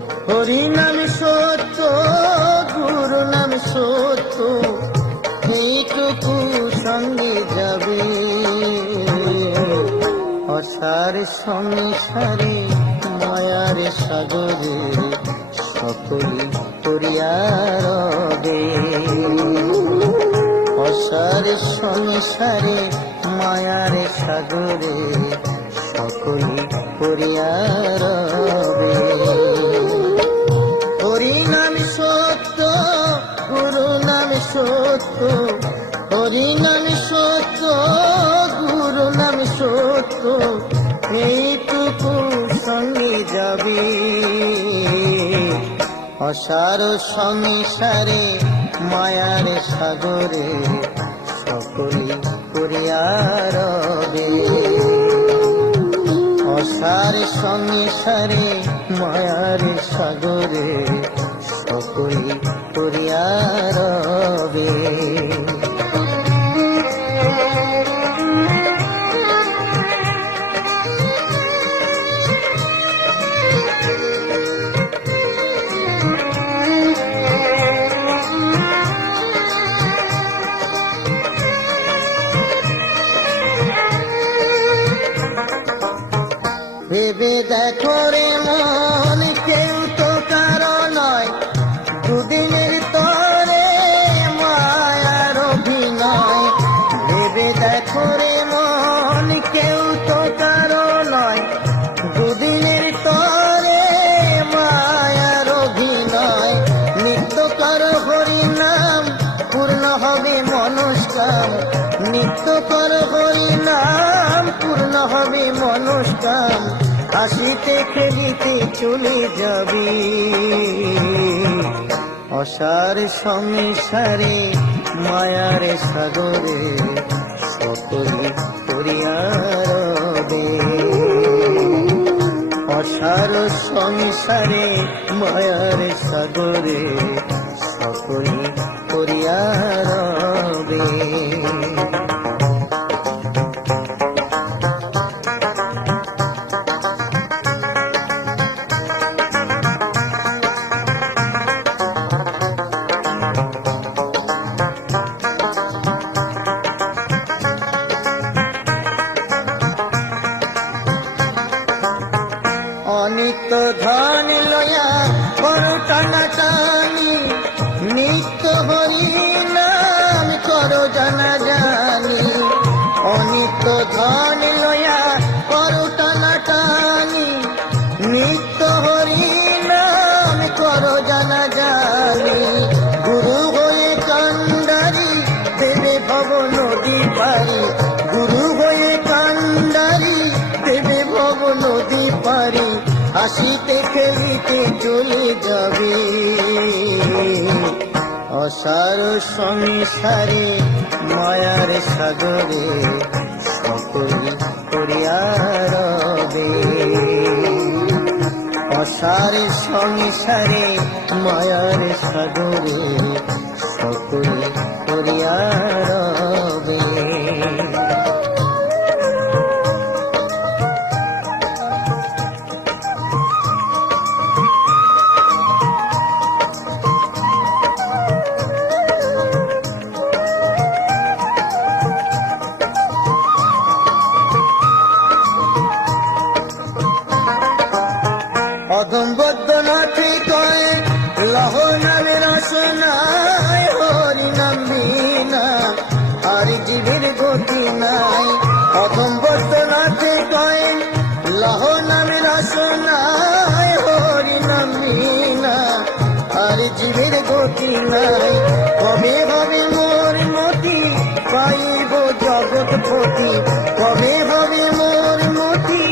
হরি নাম সত্য, গুরু নাম সত্য, এইটুকু সঙ্গে যাবে। অসার সংসারে মায়ার সাগরে সকলে করিয়া রবে। অসার সংসারে মায়ার সাগরে সকলে করিয়া রবে। হরি নাম সত্য, গুরু নাম সত্য, হরি নাম সত্য, গুরু নাম সত্য, এইটুকু সঙ্গে যাবে। অসার সংসারে মায়ার সাগরে সকলে করিয়া রবে। অসার সংসারে মায়ার সাগরে সকলে করিয়া রবে। ভেবে দেখো রে মন, কেউ তো কারো নয়, দুদিনের তরে মায়ার অভিনয়। ভেবে দেখো রে মন, কেউ তো কারো নয়, দুদিনের তরে মায়ার অভিনয়। নিত্য কর হরি নাম, পূর্ণ হবে মনস্কাম। নিত্য কর হরি নাম, পূর্ণ হবে মনস্কাম। হাসিতে খেলিতে চলে যাবে। অসার সংসারে মায়ার সাগরে সকলে করিয়া রবে। অসার সংসারে মায়ার সাগরে সকলে করিয়া রবে। অনিত্য ধন লয়া বড় টানাটানি, নিত্য হরি নাম করো জানা জানি। অনিত্য ধন লয়া বড় টানাটানি, নিত্য হরি নাম করো জানা জানি। গুরু হয়ে কান্ডারি দেবে ভব নদী পারি, গুরু হয়ে কান্ডারি দেবে ভব নদী পারি। হাসিতে খেলিতে চলে যাবে। অসার সংসারে মায়ার সাগরে সকলে করিয়া রবে। অসার সংসারে মায়ার সাগরে সকলে করিয়া রবে। অধম বদ্ধনাথে কয় লহ নামের রসনায়, হরি নাম বিনা আর জীবের গতি নাই। অধম বদ্ধনাথে কয় লহ নামের রসনায়, হরি নাম বিনা আর জীবের গতি নাই। কবে হবে মোর মতি পাইব জগৎপতি, কবে হবে মোর মতি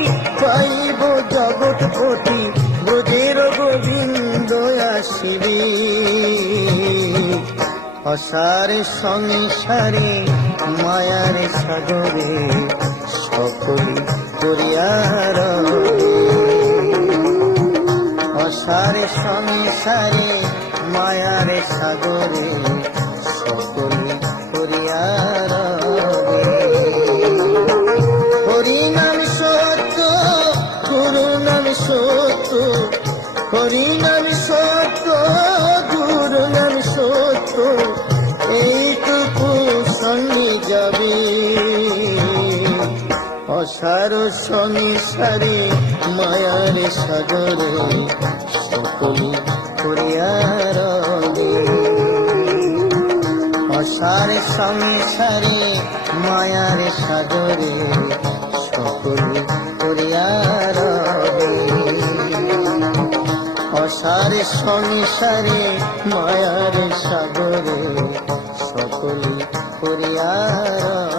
পাইব জগৎপতি। ব্রজের গোবিন্দ আসিবে। অসার সংসারে মায়ার সাগরে সকলে করিয়া রবে। অসার সংসারে মায়ার সাগরে সকলে করিয়া রবে। হরি নাম সত্য, গুরু নাম সত্য, হরিনাম সত্য, গুরু নাম সত্য, এইটুকু সঙ্গে যাবে। অসার সংসারে মায়ার সাগরে সকলে করিয়া রবে। অসার সংসারে মায়ার সাগরে সকলে করিয়া রবে। অসার সংসারে মায়ার সাগরে সকলে করিয়া রবে।